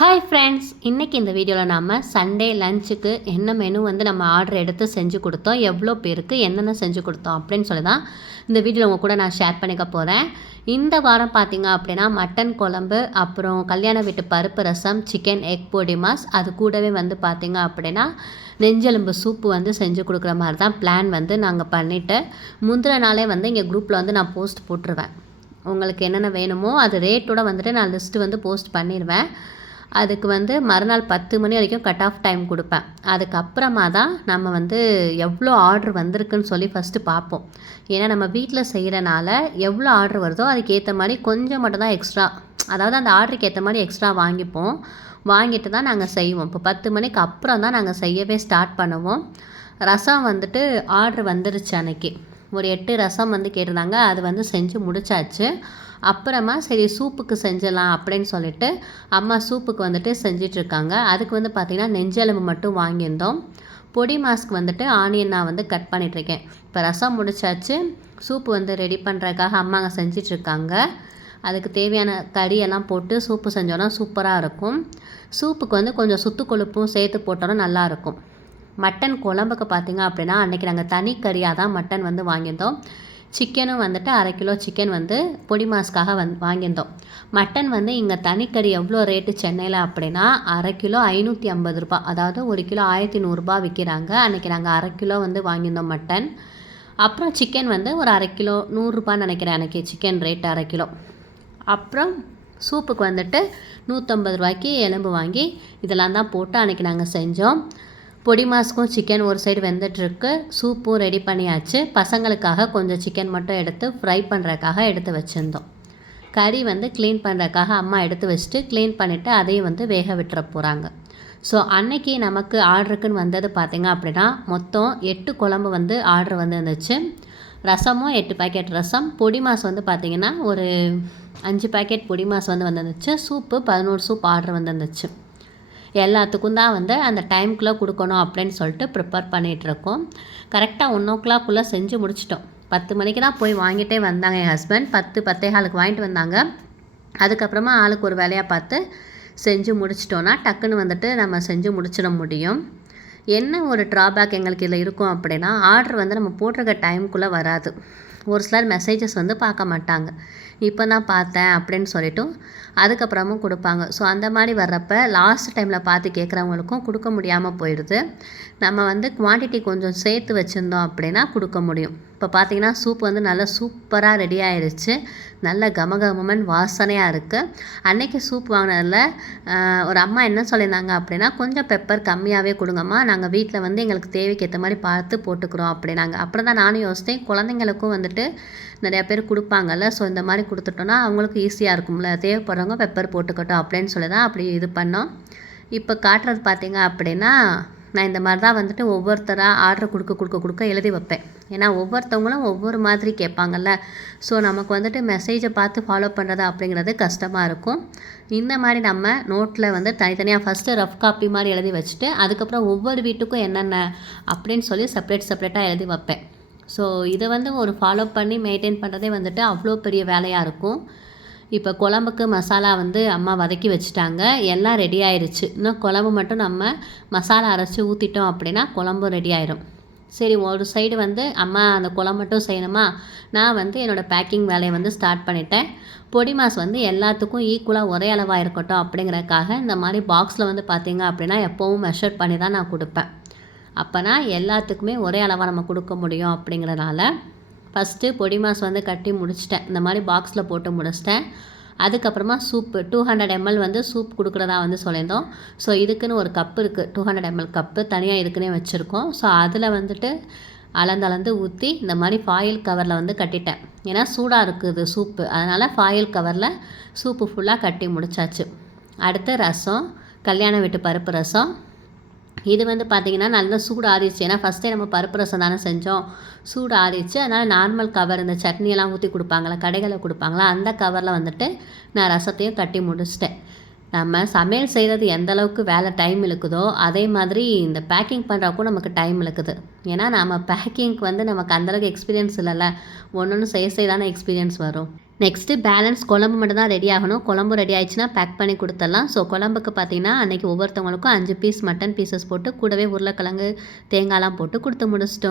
Hi friends இன்றைக்கி இந்த வீடியோவில் நாம் சண்டே லஞ்சுக்கு என்ன மெனு வந்து நம்ம ஆர்டர் எடுத்து செஞ்சு கொடுத்தோம் எவ்வளோ பேருக்கு என்னென்ன செஞ்சு கொடுத்தோம் அப்படின்னு சொல்லி தான் இந்த வீடியோவில் உங்கள் கூட நான் ஷேர் பண்ணிக்க போகிறேன் இந்த வாரம் பார்த்தீங்க அப்படின்னா மட்டன் குழம்பு அப்புறம் கல்யாண வீட்டு பருப்பு ரசம் சிக்கன் எக் பொடி மாஸ் அது கூடவே வந்து பார்த்திங்க அப்படின்னா நெஞ்செலும்பு சூப்பு வந்து செஞ்சு கொடுக்குற மாதிரி தான் பிளான் வந்து நாங்கள் பண்ணிவிட்டு முந்தின நாளே வந்து இங்கே குரூப்பில் வந்து நான் போஸ்ட் போட்டுருவேன். உங்களுக்கு என்னென்ன வேணுமோ அது ரேட்டோட வந்துட்டு நான் லிஸ்ட்டு வந்து போஸ்ட் பண்ணிடுவேன் அதுக்கு வந்து மறுநாள் பத்து மணி வரைக்கும் கட் ஆஃப் டைம் கொடுப்பேன். அதுக்கப்புறமா தான் நம்ம வந்து எவ்வளோ ஆர்டர் வந்திருக்குன்னு சொல்லி ஃபஸ்ட்டு பார்ப்போம். ஏன்னா நம்ம வீட்டில் செய்கிறனால எவ்வளோ ஆர்டர் வருதோ அதுக்கேற்ற மாதிரி கொஞ்சம் மட்டும் தான் எக்ஸ்ட்ரா அதாவது அந்த ஆர்டருக்கு ஏற்ற மாதிரி எக்ஸ்ட்ரா வாங்கிப்போம். வாங்கிட்டு தான் நாங்கள் செய்வோம். இப்போ பத்து மணிக்கு அப்புறம் தான் நாங்கள் செய்யவே ஸ்டார்ட் பண்ணுவோம். ரசம் வந்துட்டு ஆர்டர் வந்துருச்சு அன்னைக்கு. ஒரு எட்டு ரசம் வந்து கேட்டிருந்தாங்க. அது வந்து செஞ்சு முடிச்சாச்சு. அப்புறமா சரி சூப்புக்கு செஞ்சிடலாம் அப்படின்னு சொல்லிட்டு அம்மா சூப்புக்கு வந்துட்டு செஞ்சிட்ருக்காங்க. அதுக்கு வந்து பார்த்திங்கன்னா நெஞ்செலும்பு மட்டும் வாங்கியிருந்தோம். பொடி மாஸ்க் வந்துட்டு ஆனியன் நான் வந்து கட் பண்ணிகிட்ருக்கேன் இப்போ ரசம் முடிச்சாச்சு. சூப்பு வந்து ரெடி பண்ணுறதுக்காக அம்மாங்க செஞ்சிட்ருக்காங்க. அதுக்கு தேவையான கறியெல்லாம் போட்டு சூப்பு செஞ்சோன்னா சூப்பராக இருக்கும். சூப்புக்கு வந்து கொஞ்சம் சுத்து கொழுப்பும் சேர்த்து போட்டோன்னா நல்லாயிருக்கும். மட்டன் குழம்புக்கு பார்த்திங்க அப்படின்னா அன்றைக்கி நாங்கள் தனி கறியாக தான் மட்டன் வந்து வாங்கியிருந்தோம். சிக்கனும் வந்துட்டு அரை கிலோ சிக்கன் வந்து பொடி மாஸ்க்காக வந் வாங்கியிருந்தோம். மட்டன் வந்து இங்கே தனிக்கறி எவ்வளோ ரேட்டு சென்னையில் அப்படின்னா அரை கிலோ ஐநூற்றி ஐம்பது ரூபா. அதாவது ஒரு கிலோ ஆயிரத்தி நூறுரூபா விற்கிறாங்க அன்றைக்கி நாங்கள் அரை கிலோ வந்து வாங்கியிருந்தோம் மட்டன். அப்புறம் சிக்கன் வந்து ஒரு அரை கிலோ நூறுரூபான்னு நினைக்கிறேன். அன்றைக்கி சிக்கன் ரேட் அரை கிலோ. அப்புறம் சூப்புக்கு வந்துட்டு நூற்றம்பது ரூபாய்க்கு எலும்பு வாங்கி இதெல்லாம் தான் போட்டு அன்றைக்கி நாங்கள் செஞ்சோம். பொடி மாஸ்க்கும் சிக்கன் ஒரு சைடு வெந்துட்டுருக்கு. சூப்பும் ரெடி பண்ணியாச்சு. பசங்களுக்காக கொஞ்சம் சிக்கன் மட்டும் எடுத்து ஃப்ரை பண்ணுறதுக்காக எடுத்து வச்சுருந்தோம். கறி வந்து க்ளீன் பண்ணுறதுக்காக அம்மா எடுத்து வச்சுட்டு க்ளீன் பண்ணிவிட்டு அதையும் வந்து வேக விட்டுற போகிறாங்க ஸோ அன்னைக்கு நமக்கு ஆர்டருக்குன்னு வந்தது பார்த்திங்க அப்படின்னா மொத்தம் எட்டு குழம்பு வந்து ஆர்டர் வந்து இருந்துச்சு ரசமும் எட்டு பேக்கெட் ரசம். பொடி மாஸ் வந்து பார்த்திங்கன்னா ஒரு அஞ்சு பேக்கெட் பொடி மாஸ் வந்து வந்துருந்துச்சு. சூப்பு பதினோரு சூப் ஆர்டர் வந்துருந்துச்சு. எல்லாத்துக்கும் தான் வந்து அந்த டைம்குள்ளே கொடுக்கணும் அப்படின்னு சொல்லிட்டு ப்ரிப்பேர் பண்ணிகிட்ருக்கோம். கரெக்டாக ஒன் ஓ கிளாக்குள்ளே செஞ்சு முடிச்சிட்டோம். பத்து மணிக்கு தான் போய் வாங்கிட்டே வந்தாங்க என் ஹஸ்பண்ட் பத்து பத்தே காலுக்கு வாங்கிட்டு வந்தாங்க. அதுக்கப்புறமா ஆளுக்கு ஒரு வேலையாக பார்த்து செஞ்சு முடிச்சிட்டோன்னா டக்குன்னு வந்துட்டு நம்ம செஞ்சு முடிச்சிட முடியும். என்ன ஒரு ட்ராபேக் எங்களுக்கு இதில் இருக்கும் அப்படின்னா ஆர்டர் வந்து நம்ம போட்டிருக்க டைமுக்குள்ளே வராது. ஒரு சிலர் மெசேஜஸ் வந்து பார்க்க மாட்டாங்க. இப்போ தான் பார்த்தேன் அப்படின்னு சொல்லிட்டும் அதுக்கப்புறமும் கொடுப்பாங்க. ஸோ அந்த மாதிரி வர்றப்ப லாஸ்ட் டைமில் பார்த்து கேட்குறவங்களுக்கும் கொடுக்க முடியாமல் போயிடுது. நம்ம வந்து குவான்டிட்டி கொஞ்சம் சேர்த்து வச்சுருந்தோம் அப்படின்னா கொடுக்க முடியும். இப்போ பார்த்தீங்கன்னா சூப் வந்து நல்லா சூப்பராக ரெடி ஆயிடுச்சு நல்ல கமகமன் வாசனையாக இருக்குது அன்னைக்கு சூப் வாங்கினதில் ஒரு அம்மா என்ன சொல்லியிருந்தாங்க அப்படின்னா கொஞ்சம் பெப்பர் கம்மியாகவே கொடுங்கம்மா நாங்கள் வீட்டில் வந்து எங்களுக்கு தேவைக்கு ஏற்ற மாதிரி பார்த்து போட்டுக்கிறோம் அப்படின்னாங்க. அப்புறம் தான் நானும் யோசித்தேன். குழந்தைங்களுக்கும் வந்துட்டு நிறையா பேர் கொடுப்பாங்கல்ல ஸோ இந்த மாதிரி கொடுத்துட்டோன்னா அவங்களுக்கு ஈஸியாக இருக்கும்ல. தேவைப்படுறவங்க பெப்பர் போட்டுக்கட்டும் அப்படின்னு சொல்லி தான் அப்படி இது பண்ணோம். இப்போ காட்டுறது பார்த்தீங்க அப்படின்னா நான் இந்த மாதிரி தான் வந்துட்டு ஒவ்வொருத்தராக ஆர்டர் கொடுக்க கொடுக்க கொடுக்க எழுதி வைப்பேன். ஏன்னா ஒவ்வொருத்தவங்களும் ஒவ்வொரு மாதிரி கேட்பாங்கல்ல. ஸோ நமக்கு வந்துட்டு மெசேஜை பார்த்து ஃபாலோ பண்ணுறது அப்படிங்கிறது கஷ்டமாக இருக்கும். இந்த மாதிரி நம்ம நோட்டில் வந்து தனித்தனியாக ஃபஸ்ட்டு ரஃப் காப்பி மாதிரி எழுதி வச்சுட்டு அதுக்கப்புறம் ஒவ்வொரு வீட்டுக்கும் என்னென்ன அப்படின்னு சொல்லி செப்ரேட் செப்ரேட்டாக எழுதி வைப்பேன். ஸோ இதை வந்து ஒரு ஃபாலோ பண்ணி மெயின்டைன் பண்ணுறதே வந்துட்டு அவ்வளோ பெரிய வேலையாக இருக்கும். இப்போ குழம்புக்கு மசாலா வந்து அம்மா வதக்கி வச்சுட்டாங்க. எல்லாம் ரெடி ஆயிடுச்சு இன்னும் குழம்பு மட்டும் நம்ம மசாலா அரைச்சி ஊற்றிட்டோம் அப்படின்னா குழம்பு ரெடி ஆயிரும். சரி ஒரு சைடு வந்து அம்மா அந்த குழம்பு மட்டும் செய்யணுமா? நான் வந்து என்னோடய பேக்கிங் வேலையை வந்து ஸ்டார்ட் பண்ணிட்டேன். பொடி மாஸ் வந்து எல்லாத்துக்கும் ஈக்குவலாக ஒரே அளவாக இருக்கட்டும் அப்படிங்கிறதுக்காக இந்த மாதிரி பாக்ஸில் வந்து பார்த்திங்க அப்படின்னா எப்போவும் மெஷர் பண்ணி தான் நான் கொடுப்பேன். அப்போனா எல்லாத்துக்குமே ஒரே அளவாக நம்ம கொடுக்க முடியும் அப்படிங்கிறனால ஃபஸ்ட்டு பொடி மாஸ் வந்து கட்டி முடிச்சிட்டேன். இந்த மாதிரி பாக்ஸில் போட்டு முடிச்சிட்டேன். அதுக்கப்புறமா சூப்பு டூ ஹண்ட்ரட் எம்எல் வந்து சூப் கொடுக்குறதா வந்து சொல்லியிருந்தோம். ஸோ இதுக்குன்னு ஒரு கப்பு இருக்குது டூ ஹண்ட்ரட் எம்எல் கப்பு தனியாக இதுக்குன்னே வச்சுருக்கோம். ஸோ அதில் வந்துட்டு அளந்தளந்து ஊற்றி இந்த மாதிரி ஃபாயில் கவரில் வந்து கட்டிட்டேன். ஏன்னா சூடாக இருக்குது சூப்பு அதனால் ஃபாயில் கவரில் சூப்பு ஃபுல்லாக கட்டி முடிச்சாச்சு. அடுத்து ரசம் கல்யாண வீட்டு பருப்பு ரசம் இது வந்து பார்த்திங்கன்னா நல்லா சூடு ஆறிடுச்சு. ஏன்னா ஃபஸ்ட்டே நம்ம பருப்பு ரசம் தானே செஞ்சோம். சூடு ஆறிடுச்சு. அதனால் நார்மல் கவர் இந்த சட்னியெல்லாம் ஊற்றி கொடுப்பாங்களா கடைகளில் கொடுப்பாங்களா அந்த கவரில் வந்துட்டு நான் ரசத்தையும் கட்டி முடிச்சிட்டேன். நம்ம சமையல் செய்கிறது எந்த அளவுக்கு வேலை டைம் இழுக்குதோ அதே மாதிரி இந்த பேக்கிங் பண்ணுறக்கும் நமக்கு டைம் இழுக்குது. ஏன்னா நம்ம பேக்கிங்க்கு வந்து நமக்கு அந்தளவுக்கு எக்ஸ்பீரியன்ஸ் இல்லைல்ல. ஒன்று ஒன்று செய்ய செய்ய தானே எக்ஸ்பீரியன்ஸ் வரும். நெக்ஸ்ட்டு பேலன்ஸ் குழம்பு மட்டும் தான் ரெடி ஆகணும். குழம்பு ரெடி ஆயிடுச்சுன்னா பேக் பண்ணி கொடுத்துடலாம். ஸோ குழம்புக்கு பார்த்தீங்கன்னா அன்றைக்கி ஒவ்வொருத்தவங்களுக்கும் அஞ்சு பீஸ் மட்டன் பீசஸ் போட்டு கூடவே உருளைக்கிழங்கு தேங்காய்லாம் போட்டு கொடுத்து முடிச்சிட்டோம்.